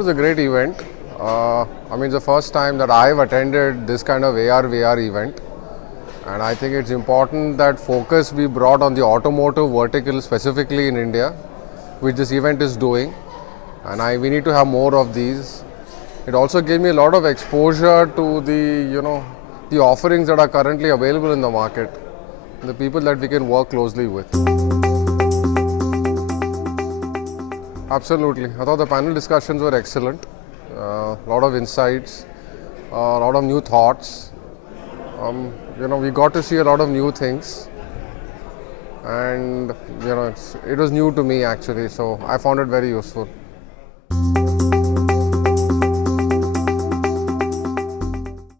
was a great event. It's the first time that I've attended this kind of AR VR event, and I think it's important that focus we brought on the automotive vertical specifically in India, which this event is doing, and we need to have more of these. It also gave me a lot of exposure to the offerings that are currently available in the market, the people that we can work closely with. Absolutely. I thought the panel discussions were excellent. A lot of insights, a lot of new thoughts. We got to see a lot of new things, and it was new to me actually, so I found it very useful.